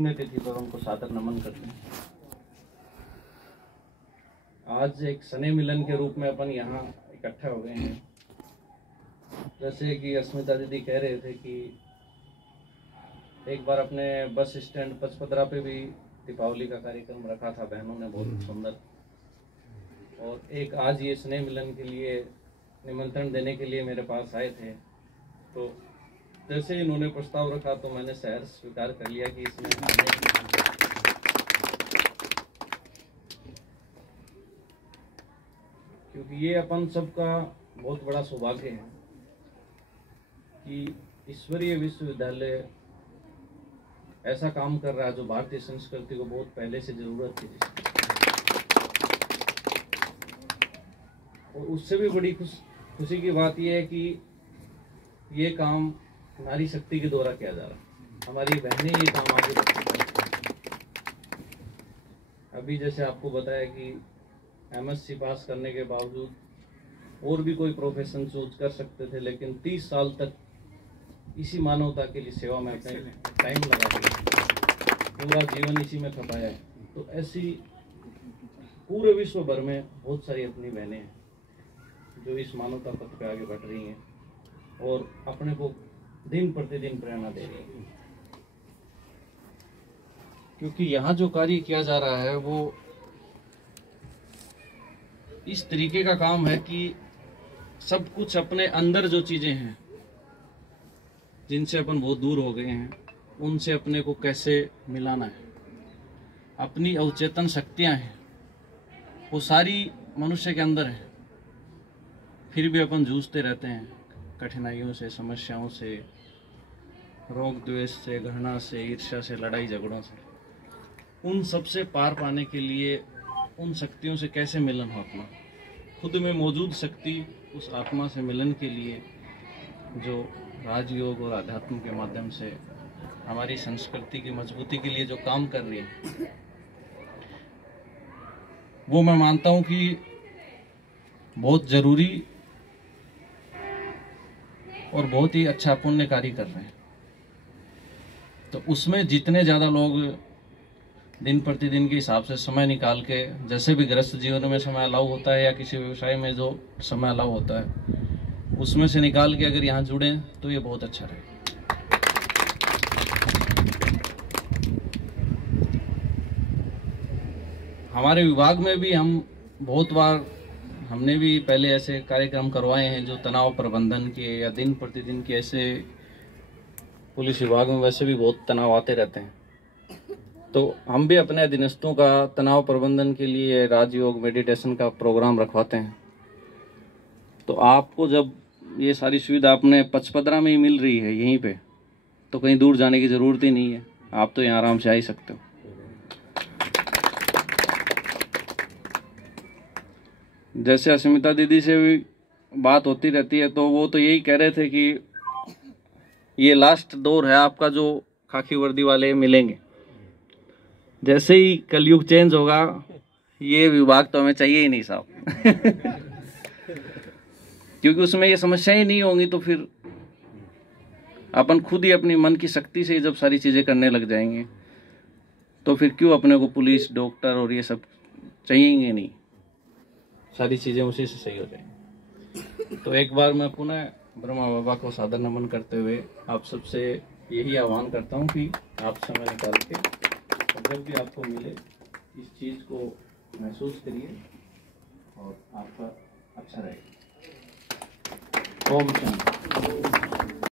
पुण्यतिथि पर उनको सादर नमन करते हैं। आज एक स्नेह मिलन के रूप में अपन यहाँ इकट्ठा हो गए हैं। जैसे कि अस्मिता दीदी कह रहे थे कि एक बार अपने बस स्टैंड पचपदरा पे भी दीपावली का कार्यक्रम रखा था बहनों ने, बहुत सुंदर। और एक आज ये स्नेह मिलन के लिए निमंत्रण देने के लिए मेरे पास आए थे, तो जैसे इन्होंने प्रस्ताव रखा तो मैंने सहर्ष स्वीकार कर लिया कि इसमें क्योंकि ये अपन सबका बहुत बड़ा सौभाग्य है कि ईश्वरीय विश्वविद्यालय ऐसा काम कर रहा है जो भारतीय संस्कृति को बहुत पहले से जरूरत थी। और उससे भी बड़ी खुशी की बात यह है कि ये काम नारी शक्ति के द्वारा किया जा रहा है। हमारी बहनें ये काम आगे बढ़ती हैं। अभी जैसे आपको बताया कि MSc पास करने के बावजूद और भी कोई प्रोफेशन चूज कर सकते थे, लेकिन 30 साल तक इसी मानवता के लिए सेवा में अपने टाइम लगा दिया, पूरा जीवन इसी में खपाया है। तो ऐसी पूरे विश्व भर में बहुत सारी अपनी बहनें हैं जो इस मानवता पथ पे आगे बढ़ रही हैं और अपने को दिन प्रतिदिन प्रेरणा दे रही है। क्योंकि यहाँ जो कार्य किया जा रहा है वो इस तरीके का काम है कि सब कुछ अपने अंदर जो चीजें हैं जिनसे अपन बहुत दूर हो गए हैं उनसे अपने को कैसे मिलाना है। अपनी अवचेतन शक्तियां हैं वो सारी मनुष्य के अंदर है, फिर भी अपन जूझते रहते हैं कठिनाइयों से, समस्याओं से, रोग द्वेष से, घृणा से, ईर्ष्या से, लड़ाई झगड़ों से। उन सब से पार पाने के लिए उन शक्तियों से कैसे मिलन हो, अपना खुद में मौजूद शक्ति उस आत्मा से मिलन के लिए जो राजयोग और आध्यात्म के माध्यम से हमारी संस्कृति की मजबूती के लिए जो काम कर रही है, वो मैं मानता हूं कि बहुत जरूरी और बहुत ही अच्छा पुण्य कार्य कर रहे हैं। तो उसमें जितने ज़्यादा लोग दिन प्रतिदिन के हिसाब से समय निकाल के, जैसे भी गृहस्थ जीवन में समय अलाउ होता है या किसी व्यवसाय में जो समय अलाउ होता है, उसमें से निकाल के अगर यहाँ जुड़े तो ये बहुत अच्छा रहे। हमारे विभाग में भी हम बहुत बार हमने भी पहले ऐसे कार्यक्रम करवाए हैं जो तनाव प्रबंधन के या दिन प्रतिदिन के, ऐसे पुलिस विभाग में वैसे भी बहुत तनाव आते रहते हैं। तो हम भी अपने अधीनस्थों का तनाव प्रबंधन के लिए राजयोग मेडिटेशन का प्रोग्राम रखवाते हैं। तो आपको जब ये सारी सुविधा अपने पचपदरा में ही मिल रही है यहीं पे, तो कहीं दूर जाने की ज़रूरत ही नहीं है, आप तो यहाँ आराम से आ ही सकते हो। जैसे अस्मिता दीदी से भी बात होती रहती है तो वो तो यही कह रहे थे कि ये लास्ट दौर है आपका जो खाकी वर्दी वाले मिलेंगे। जैसे ही कलयुग चेंज होगा ये विभाग तो हमें चाहिए ही नहीं साहब क्योंकि उसमें ये समस्याएं नहीं होंगी तो फिर अपन खुद ही अपनी मन की शक्ति से जब सारी चीज़ें करने लग जाएंगे तो फिर क्यों अपने को पुलिस, डॉक्टर और ये सब चाहिए नहीं, सारी चीज़ें उसी से सही हो जाएंगी। तो एक बार मैं पुनः ब्रह्मा बाबा को सादर नमन करते हुए आप सबसे यही आह्वान करता हूँ कि आप समय निकाल के जब भी आपको मिले इस चीज़ को महसूस करिए और आपका अच्छा रहेगा। ओम शांति।